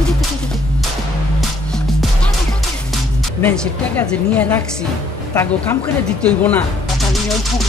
আমি দেখতেছি মানুষের টাকা যে নিয়ে রাখছি তাকে কাম করে দিতে হইব না।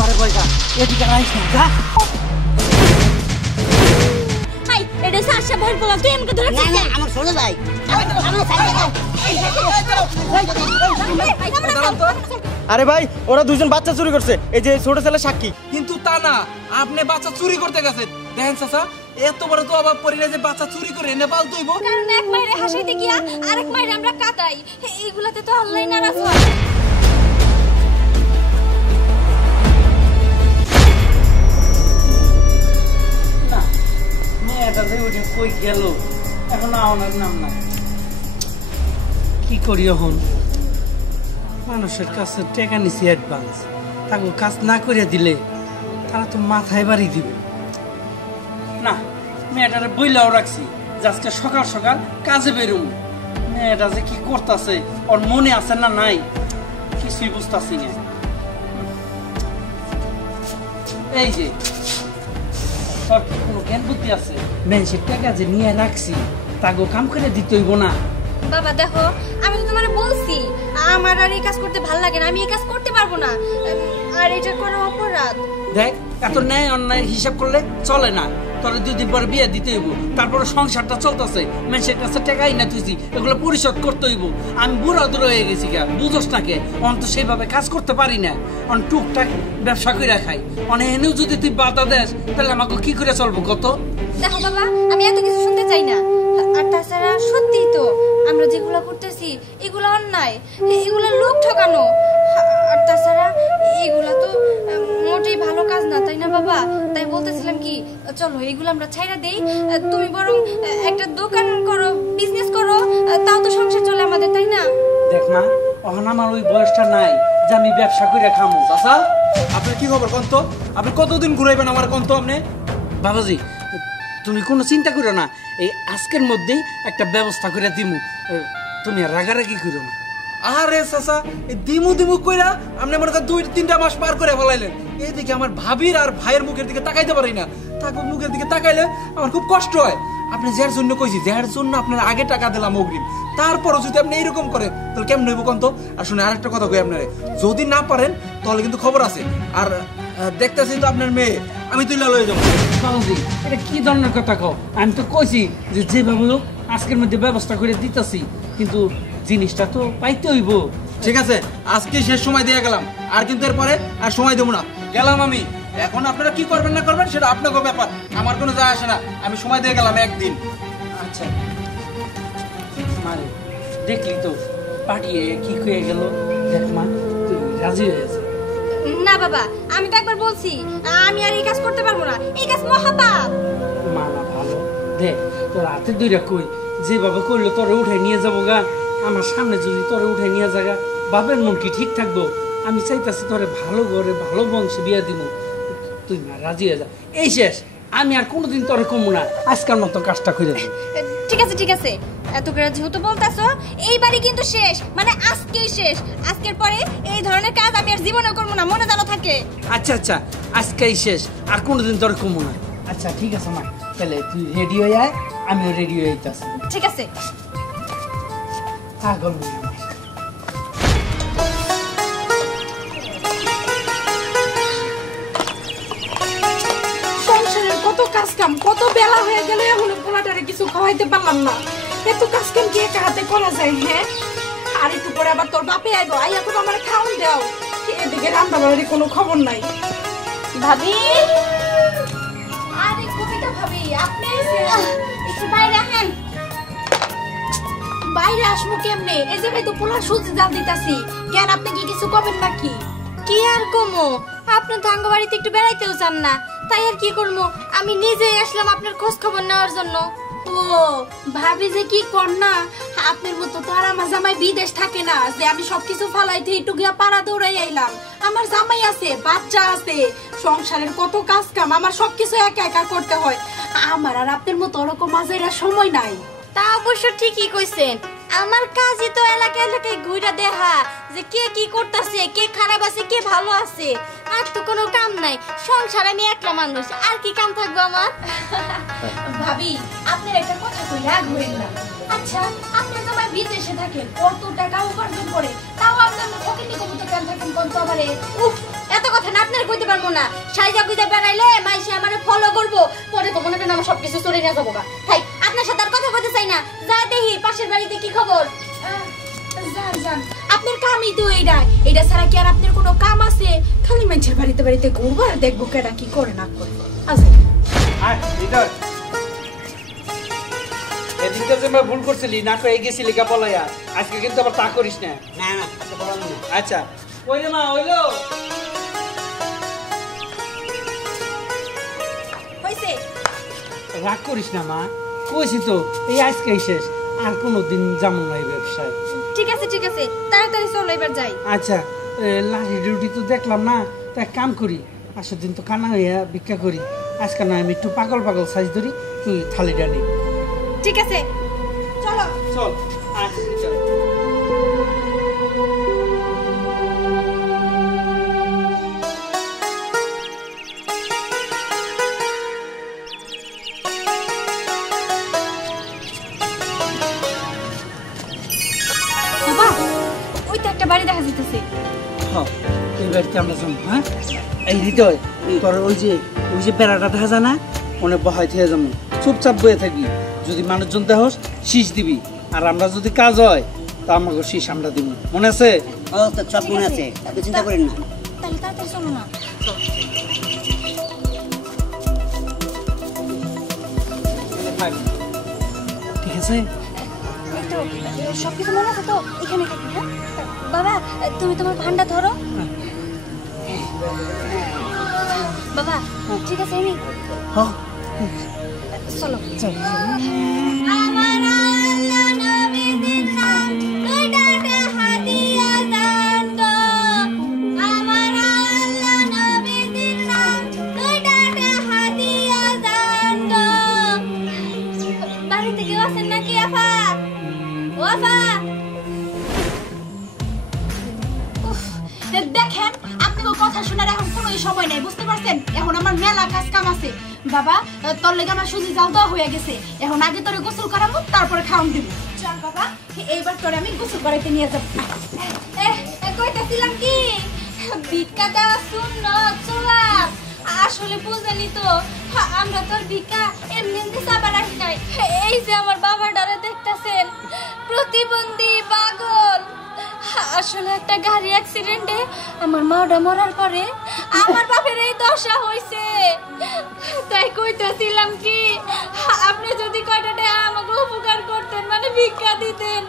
পারে পয়সা এদিকে রাইস না এটা সাশা ভয় বলা তুই আমাকে ধরে না আমার ছোট ভাই আরে ভাই ওরা দুজন বাচ্চা চুরি করছে, এই যে ছোট ছেলে সাক্ষী। কিন্তু তা না, আপনি বাচ্চা চুরি করতে গেছেন। দেখেন চাচা, এত বড় তো অভাব পড়ি না যে বাচ্চা চুরি করে এনে পালতে হইব। কারণ এক মাইরে হাসাইতে গিয়া আরেক মাইরে আমরা কাটাই, এইগুলাতে তো আল্লাহ নারাজ হয়। না মেয়েটা যে ওটা কই গেল, এখন আওনার নাম নাই। কি করি এখন? মানুষের কাছে টাকা নিছি অ্যাডভান্স, তাকে কাজ না করে দিলে তারা তো মাথায় বাড়ি দিবে। না, মেয়েটারে বইলাও রাখছি যে আজকে সকাল সকাল কাজে বেরোম। মেয়েটা যে কি করতেছে ওর মনে আছে না নাই কিছুই বুঝতেছি না। এই যে তোর কি কোনো জ্ঞান বুদ্ধি আছে? মানুষের টাকা যে নিয়ে রাখছি তাকে কাম করে দিতে হইব না। বাবা দেখো, আমি তো তোমার বলছি আমার আর এই কাজ করতে ভালো লাগে না, আমি এই কাজ করতে পারবো না, আর এটা করা অপরাধ। দেখ, এত ন্যায় অন্যায় হিসাব করলে চলে না। তোর 2 দিন পর বিয়ে দিতে হইব, তারপরে সংসারটা চলতেছে, মানুষের কাছে টাকাই না তুইছি, এগুলো পরিশোধ করতে হইব। আমি বুড়া দূর হয়ে গেছি গা, বুঝোস না কে? অন তো সেইভাবে কাজ করতে পারি না, অন টুকটাক ব্যবসা করে খাই। অনেক এনেও যদি তুই বাধা দেস তাহলে আমাকে কি করে চলবো কত? দেখো বাবা, আমি এত কিছু শুনতে চাই না। আর তাছাড়া সত্যি তো আমরা যেগুলো করতেছি এগুলো অন্যায়, এগুলো লোক ঠকানো। আর তাছাড়া এগুলা তো মোটেই ভালো কাজ না, তাই না বাবা? তাই বলতেছিলাম কি, চলো এগুলো আমরা ছাইড়া দেই, তুমি বরং একটা দোকান করো, বিজনেস করো, তাও তো সংসার চলে আমাদের, তাই না? দেখ মা, এখন আমার ওই বয়সটা নাই যে আমি ব্যবসা করে খামো। চাচা, আপনার কি খবর কোন তো? আপনি কতদিন ঘুরাইবেন আমার কোন তো? আপনি বাবাজি, তুমি কোনো চিন্তা করো না, এই আজকের মধ্যেই একটা ব্যবস্থা করে দিমু, তুমি আর রাগারাগি করো না। আরে চাচা, এই দিমু দিমু কইরা আপনি মনে করেন 2-3টা মাস পার করে ফেলাইলেন। এইদিকে আমার ভাবির আর ভাইয়ের মুখের দিকে তাকাইতে পারি না, তাকে মুখের দিকে তাকাইলে আমার খুব কষ্ট হয়। আপনি যার জন্য কইছি, যার জন্য আপনার আগে টাকা দিলাম অগ্রিম, তারপরও যদি আপনি এইরকম করেন তাহলে কেমন হইব কোন তো? আর শুনে আরেকটা কথা কই আপনারে, যদি না পারেন তাহলে কিন্তু খবর আছে। আর দেখতেছি তো আপনার মেয়ে, আমি তুইলা লয়ে যাবো। বাবাজি, এটা কি ধরনের কথা কও? আমি তো কইছি যে যেভাবে হোক আজকের মধ্যে ব্যবস্থা করে দিতেছি, কিন্তু জিনিসটা তো পাইতে হইব। ঠিক আছে, আজকে শেষ সময় দিয়ে গেলাম, আর কিন্তু এরপরে আর সময় দেবো না। গেলাম আমি। এখন আপনারা কি করবেন না করবেন সেটা আপনাদের ব্যাপার, আমার কোনো যায় আসে না। আমি সময় দিয়ে গেলাম একদিন। আচ্ছা মারে, দেখলি তো পাঠিয়ে কি হয়ে গেল। দেখ মা, তুই রাজি হয়েছে। না বাবা, আমি তো একবার বলছি আমি আর এই কাজ করতে পারবো না, এই কাজ মহাপাপ। মা না ভালো, দেখ তোর হাতে দুইটা কই, যেভাবে করলো তোরে উঠে নিয়ে যাবো গা। আমার সামনে যদি তোরে উঠে নিয়ে যাগা, বাপের মন কি ঠিক থাকবো? আমি চাইতাছি তোরে ভালো ঘরে ভালো বংশে বিয়া দিব, তুই না রাজি হয়ে যা। এই শেষ, আমি আর কোনোদিন তোরে কমু না, আজকাল মতো কাজটা করে দিই। ঠিক আছে ঠিক আছে, এত করে যেহেতু বলতাছো, এইবারই কিন্তু শেষ, মানে আজকেই শেষ। আজকের পরে এই ধরনের কাজ আমি আর জীবনে করবো না, মনে জানো থাকে। আচ্ছা আচ্ছা, আজকেই শেষ, আর কোনোদিন তোরে কমু না। আচ্ছা ঠিক আছে মা, তাহলে তুই রেডি হয়ে আয়, আমিও রেডি হয়ে যাচ্ছি। ঠিক আছে। পাগল সংসারের কত কাজ কাম, কত বেলা হয়ে গেল এখনো পোলাটারে কিছু খাওয়াইতে পারলাম না। এত কাজ কাম কি একা হাতে করা যায়? হ্যাঁ, আর একটু পরে আবার তোর বাপে আইব, আইয়া তো আমার খাওয়ান দাও। এদিকে রান্না বাড়ির কোনো খবর নাই। ভাবি, আরে কবিতা ভাবি, আপনি একটু বাইরে আসেন। বাইরে আসবো কেমনে? এই জায়গায় তো পোলার সুজি জাল দিতাছি। কেন, আপনি কি কিছু করবেন নাকি? কি আর কমো, আপনি তো আঙ্গ বাড়িতে একটু বেড়াইতেও চান না, তাই আর কি করবো, আমি নিজেই আসলাম আপনার খোঁজ খবর নেওয়ার জন্য। ও ভাবি যে কি কর না, আপনার মতো তো আর আমার জামাই বিদেশ থাকে না যে আমি সবকিছু ফালাইতে একটু গিয়া পাড়া দৌড়াই আইলাম। আমার জামাই আছে, বাচ্চা আছে, সংসারের কত কাজ কাম, আমার সবকিছু একা একা করতে হয়। আমার আর আপনার মতো ওরকম মাঝেরা সময় নাই। তা অবশ্য ঠিকই কইছেন, আমার কাজই তো এলাকায় এলাকায় ঘুরে দেখা যে কে কি করতেছে, কে খারাপ আছে, কে ভালো আছে। আর তো কোনো কাম নাই, সংসার আমি একলা মানুষ, আর কি কাম থাকবো আমার? ভাবি, আপনার একটা কথা কই, রাগ হইল না। আচ্ছা আপনার জামাই বিদেশে থাকেন, কত টাকা উপার্জন করে, তাও আপনার ফকিনি কবুতর কেন থাকেন কোন তো আমারে? উফ, এত কথা না আপনার কইতে পারবো না। সাইজা গুইজা বেড়াইলে মাইসে আমারে ফলো করবো, পরে তো মনে করেন আমার সবকিছু চলে নিয়ে যাবো গা। তাই আপনার সাথে আর কথা বলতে চাই না। যাই দেখি পাশের বাড়িতে কি খবর। যান যান, আপনার কামই তো এটা ছাড়া কি আর আপনার কোনো কাম আছে? খালি মানুষের বাড়িতে বাড়িতে ঘুরবো আর দেখবো কেডা কি করে না করে। আচ্ছা আয় হৃদয়, এদিনটা যে ভুল করছিলি না কয়ে গেছিলি কা বলাইয়া, আজকে কিন্তু আবার তা করিস না। না না আচ্ছা বলা না। আচ্ছা ওই রে মা, হইলো হইছে? রাগ করিস না মা, কইছি তো এই আজকেই শেষ, আর কোনোদিন যাবো না এই ব্যবসায়। ঠিক আছে ঠিক আছে, তাড়াতাড়ি চলো এবার যাই। আচ্ছা লাঠি ডিউটি তো দেখলাম না, তা এক কাম করি, আসর দিন তো কানা হইয়া ভিক্ষা করি, আজকে না আমি একটু পাগল পাগল সাইজ ধরি, তুই থালিটা নি। ঠিক আছে চলো। চল আচ্ছা। বাবা, ওই তো একটা বাড়ি দেখা যাইতেছে। হ্যাঁ এই বাড়িতে আমরা যাবো। হ্যাঁ এই হৃদয়, তোর ওই যে বেড়াটা দেখা যায় না, অনেক বহাই থেকে যাবো, চুপচাপ বয়ে থাকবি, যদি মানুষজন দেহস শীষ দিবি, আর আমরা যদি কাজ হয় তা আমাকে শীষ আমরা দিব, মনে আছে? ও তো সব মনে আছে, আপনি চিন্তা করেন না। তাহলে তাড়াতাড়ি চলো না। ঠিক আছে? এই তো সবকিছু মনে আছে তো, এখানে থাকি। হ্যাঁ বাবা, তুমি তোমার ভান্ডা ধরো। বাবা ঠিক আছে, আমি হ্যাঁ চলো। চল। আমার আল্লাহ নবীর নাম দুইটাতে হাদিয়া দান গো। আমার আল্লাহ নবীর নাম দুইটাতে হাদিয়া দান গো। বাড়িতে কেউ আছেন নাকি আপা? ও আপা, দেখেন আপনাকে কথা শোনার এখন কোনো সময় নাই, বুঝতে পারছেন? এখন আমার মেলা কাজ কাম আছে। বাবা তোর লেগে আমার সুজি জাল দেওয়া হয়ে গেছে, এখন আগে তোরে গোসল করাবো, তারপরে খাওয়ান দিব। চল বাবা, এইবার তোরে আমি গোসল করাইতে নিয়ে যাবো। কইতাছিলাম কি, ভিক্ষা দেওয়া শূন্য চলা আসলে বুঝেনি তো, আমরা তোর ভিক্ষা এমনি এমনি চাপা রাখি নাই। এই যে আমার বাবার ডারে দেখতেছেন, প্রতিবন্ধী পাগল, আসলে একটা গাড়ি অ্যাক্সিডেন্টে আমার মাওটা মরার পরে আমার বাপের এই দশা হইছে। তাই কইতেছিলাম কি, আপনি যদি কয়টা টাকা আমাকে উপকার করতেন, মানে ভিক্ষা দিতেন,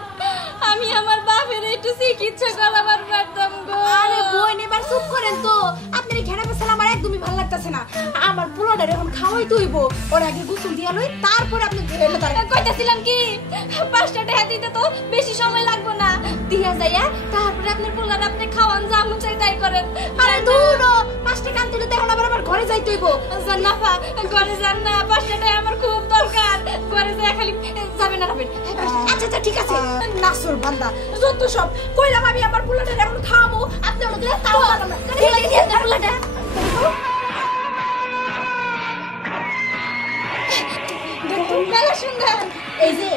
আমি আমার বাপের একটু চিকিৎসা করাবার পারতাম গো। আরে বোন এবার চুপ করেন তো, আপনার এই ঘেরা পেছাল আমার একদমই ভালো লাগতেছে না। আমার পোলাটার এখন খাওয়াই তুইব, ওর আগে গোসল দিয়া লই, তারপরে আপনি ঘেরাইলে তার। কইতাছিলাম কি, 5টা টাকা দিতে তো বেশি সময় লাগবে না, দিয়া যাইয়া তারপরে আপনার পোলার আপনি খাওয়ান, যা মন চাই তাই করেন। আরে দূর 5 টাকা আনতে তো এখন আবার আমার ঘরে যাইতে হইব। জান্নাফা, ঘরে যান না, 5টা টাকা আমার খুব দরকার, ঘরে যাই খালি যাবেন না যাবেন। আচ্ছা আচ্ছা ঠিক আছে, নাসর বান্দা যত সব কইলাম আমি আমার পোলাটার এখন খাওয়াবো, আপনি ওনাকে তাও পারলাম না। লাগে দিয়ে দাও পোলাটা। মেলা সুন্দর। এই যে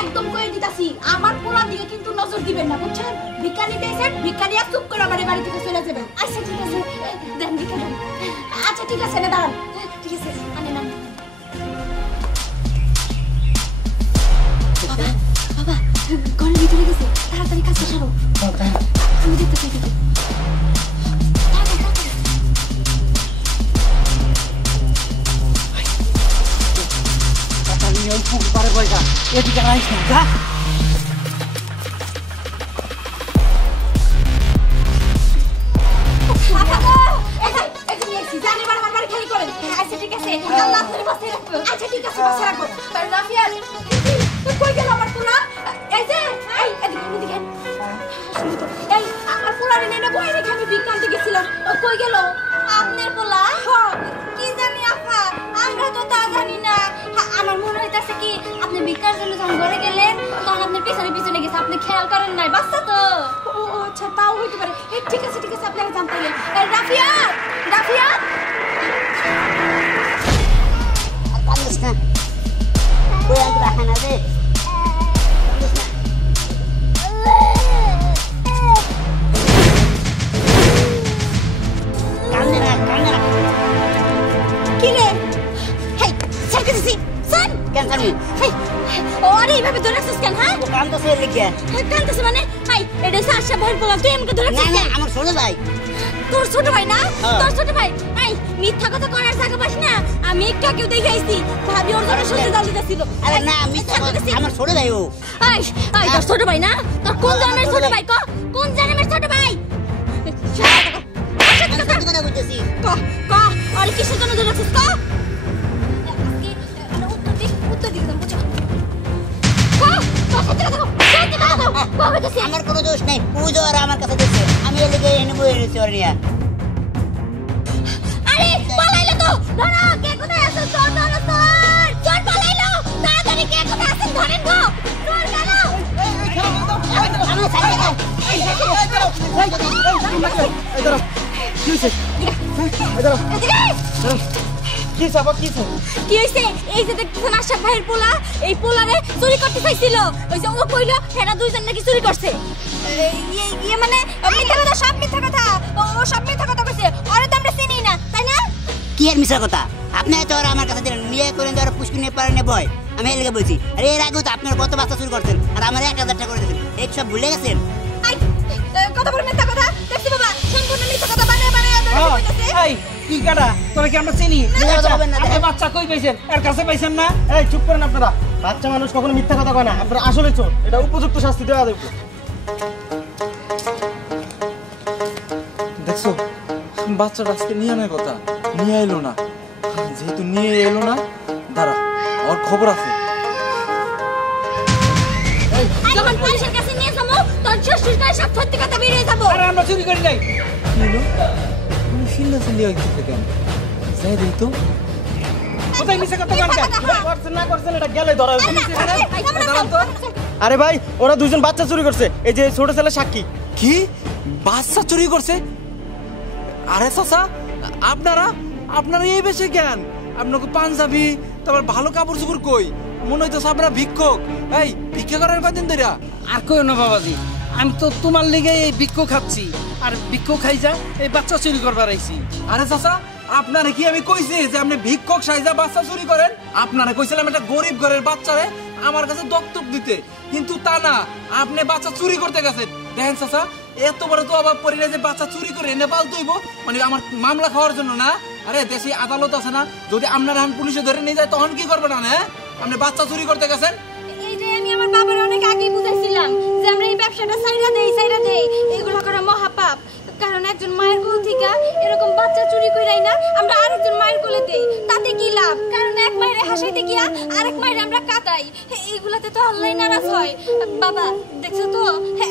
একদম কই দিতাছি, আমার পোলার দিকে কিন্তু নজর দিবেন না, বুঝছেন? ভিক্ষা নিতে এসেন, ভিক্ষা নিয়ে চুপ করে আমার বাড়ি থেকে চলে যাবেন। আচ্ছা ঠিক আছে, দেন ভিক্ষা দেন। আচ্ছা ঠিক আছে, না দাঁড়ান। ঠিক আছে, আনে না। বাবা ঘরের ভিতরে গেছে, তাড়াতাড়ি কাজটা সারো, আমি দেখতে চাই। ওই পুকুর পারে বয়সা, এদিকে রাইস না, যা। আচ্ছা ঠিক আছে, আল্লাহ আপনার বাঁচিয়ে রাখবো। আচ্ছা ঠিক আছে, বাসা রাখবো। রাফিয়াল কই গেল আমার পোলা? এই যে এই এদিকে এদিকে শুনি তো, এই আমার পোলারে নেই না, বই রেখে আমি ভিক্ষা আনতে গেছিলাম, ও কই গেল? আপনার পোলা? কি জানি আপা, আমরা তো তা জানি না। আমার মনে হইতাছে কি, আপনি ভিক্ষার জন্য যখন ঘরে গেলেন তখন আপনার পিছনে পিছনে গেছে, আপনি খেয়াল করেন নাই, বাচ্চা তো। ও আচ্ছা তাও হইতে পারে। এই ঠিক আছে ঠিক আছে, আপনারা জানতে হলে। রাফিয়াল রাফিয়াল পারিস না, কই আনতে রাখা না রে। আরে এইভাবে ধরে রাখছিস কেন? হ্যাঁ কান্দছে লিখে কান্দছে মানে? আই এটা হচ্ছে আশা ভাইয়ের পোলা, তুই আমাকে ধরে না রাখছিস না কেন? আমার ছোট ভাই তোর ছোট ভাই না? হ্যাঁ। তোর ছোট ভাই? আই মিথ্যা কথা করার জায়গা পাস না? আমি একটু আগেও দেখে আইছি ভাবি ওর জন্য সত্যি জাল দিতেছিল। আরে না মিথ্যা কথা, আমার ছোট ভাই ও আই আই তোর ছোট ভাই না? তোর কোন জন্মের ছোট ভাই? কোন জন্মের ছোট ভাই? আমি সত্যি কথা কইতেছি ক আরে কিসের জন্য ধরে রাখছিস? উত্তর দিকে দাম বুঝছো? আমার কোনো দোষ নাই, পুজো আর আমার কাছে দিচ্ছে, আমি এর লিগে এনে বই এনেছি ওর নিয়ে। আরে পালাইলো তো, ধরো কে কোথায় আছে? চোর ধরো, চোর পালাইলো, তাড়াতাড়ি কে কোথায় আছে ধরেন গো, চোর গেল। আমার সাইকেল দাও। কি হয়েছে? কি সাবা কি কি হইছে? এই যে দেখতেছেন আশরাফ ভাইয়ের পোলা, এই পোলারে চুরি করতে চাইছিল। ওই যে ও কইলো হেরা দুইজন নাকি চুরি করছে। ইয়ে মানে মিথ্যা কথা, সব মিথ্যা কথা, ও সব মিথ্যা কথা কইছে। ওরে তো আমরা চিনি না, তাই না? কি আর মিশা কথা, আপনি তো আর আমার কাছে দিলেন বিয়ে করে দেওয়ার পুষ্কিনে পারে না বয়, আমি এর লিগে বলছি। আরে এর আগেও তো আপনার কত বাচ্চা চুরি করছেন আর আমার 1000 টাকা করে দিয়েছেন, এই সব ভুলে গেছেন? আই কথা বলে মিথ্যা কথা, দেখছি বাবা সম্পূর্ণ মিথ্যা কথা বানায় বানায় ধরে কইতাছে। এই কি কাটা তোরা কি আমরা চিনি? কথা বলবেন না, আপনি বাচ্চা কই পাইছেন? এর কাছে পাইছেন না? এই চুপ করেন আপনারা, বাচ্চা মানুষ কখনো মিথ্যা কথা কয় না, আপনারা আসলে চোর, এটা উপযুক্ত শাস্তি দেওয়া দেবো। দেখছো বাচ্চাটা আজকে নিয়ে আনার কথা, নিয়ে এলো না। যেহেতু নিয়ে এলো না, দাঁড়া ওর খবর আছে। যখন পুলিশের কাছে নিয়ে যাবো তোর শ্বশুর কাছে সব সত্যি কথা বেরিয়ে যাবো। আরে আমরা চুরি করি নাই। কি হলো? তুমি চিল্লা চিল্লি হইতেছে কেন? যাই দিই তো। কোথায় মিছে কথা বলতে? করছেন না করছেন এটা গেলে ধরা হবে। দাঁড়ান তো। আরে ভাই ওরা দুজন বাচ্চা চুরি করছে, এই যে ছোট ছেলে সাক্ষী। কি বাচ্চা চুরি করছে? আরে চাচা আপনারা আপনারা এই বেশি জ্ঞান, আপনাকে পাঞ্জাবি তারপর ভালো কাপড় চোপড় কই, মনে হইতেছে আপনারা ভিক্ষুক। এই ভিক্ষা করার কদিন ধরে? আর কইও না বাবাজি, আমি তো তোমার লিগে এই ভিক্ষু খাচ্ছি, আর ভিক্ষু খাই যা এই বাচ্চা চুরি করবার আইছি। আরে চাচা আপনারে কি আমি কইছি যে আপনি ভিক্ষুক সাইজা বাচ্চা চুরি করেন? আপনারে কইছিলাম একটা গরিব ঘরের বাচ্চারে আমার কাছে দত্তক দিতে, কিন্তু তা না, আপনি বাচ্চা চুরি করতে গেছেন। দেখেন চাচা এত বড় তো অভাব পড়ি না যে বাচ্চা চুরি করে এনে পাল তুইব, মানে আমার মামলা খাওয়ার জন্য না। আরে দেশি আদালত আছে না, যদি আপনারা আমি পুলিশে ধরে নিয়ে যায় তখন কি করবেন? না হ্যাঁ আপনি বাচ্চা চুরি করতে গেছেন। এইটাই আমি আমার বাবার অনেক আগেই বুঝাইছিলাম যে আমরা এই ব্যবসাটা সাইরা দেই, এগুলো করা মহাপাপ। কারণ একজন মায়ের কোল থেকে এরকম বাচ্চা চুরি কইরাই না আমরা আরেকজন মায়ের কোলে দেই, তাতে কি লাভ? কারণ এক মায়ের হাসাইতে গিয়া আরেক মায়ের আমরা কাটাই, এইগুলাতে তো আল্লাহ নারাজ হয়। বাবা দেখছো তো,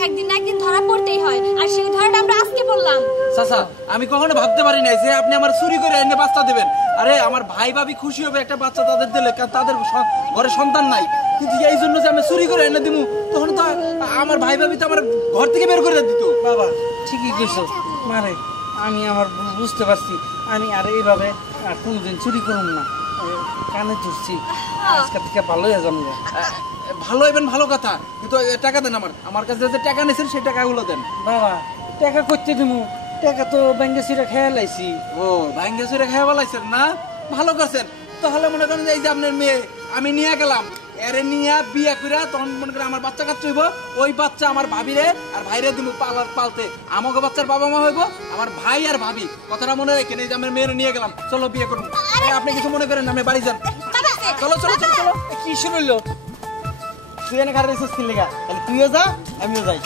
একদিন না একদিন ধরা পড়তেই হয়, আর সেই ধরাটা আমরা আজকে পড়লাম। চাচা আমি কখনো ভাবতে পারি নাই যে আপনি আমার চুরি করে এনে বাচ্চা দেবেন। আরে আমার ভাই ভাবি খুশি হবে একটা বাচ্চা তাদের দিলে, কারণ তাদের ঘরে সন্তান নাই, কিন্তু এই জন্য যে আমি চুরি করে এনে দিব, তখন তো আমার ভাই ভাবি তো আমার ঘর থেকে বের করে দিত। বাবা ঠিকই কইছো মারে, আমি আমার বুঝতে পারছি, আমি আর এইভাবে আর কোনোদিন চুরি করুন না। কানে ধরছি, আজকে থেকে ভালো হয়ে যাবো। ভালো হইবেন ভালো কথা, কিন্তু টাকা দেন আমার কাছে যে টাকা নিয়েছেন সেই টাকাগুলো দেন। বাবা টাকা করতে দিমু, টাকা তো ব্যাংকে সিরা খেয়ে লাইছি। ও ভাঙ্গে চুরে খেয়ে বলাইছেন না, ভালো করছেন। তাহলে মনে করেন এই যে আপনার মেয়ে আমি নিয়ে গেলাম, এরে নিয়ে বিয়ে করে তখন মনে করেন আমার বাচ্চা কাচ্চা হইব, ওই বাচ্চা আমার ভাবিরে আর ভাইরে দিব পালতে, আমাকে বাচ্চার বাবা মা হইব, আমার ভাই আর ভাবি। কথাটা মনে রাখেন, এই যে আমার মেয়েরে নিয়ে গেলাম, চলো বিয়ে করুন। আপনি কিছু মনে করেন, আমি বাড়ি যান। চলো চলো চলো চলো। কি শুরু হইলো? তুই এনে খারাপ রেসিস কিনলে গা, তাহলে তুইও যা আমিও যাই।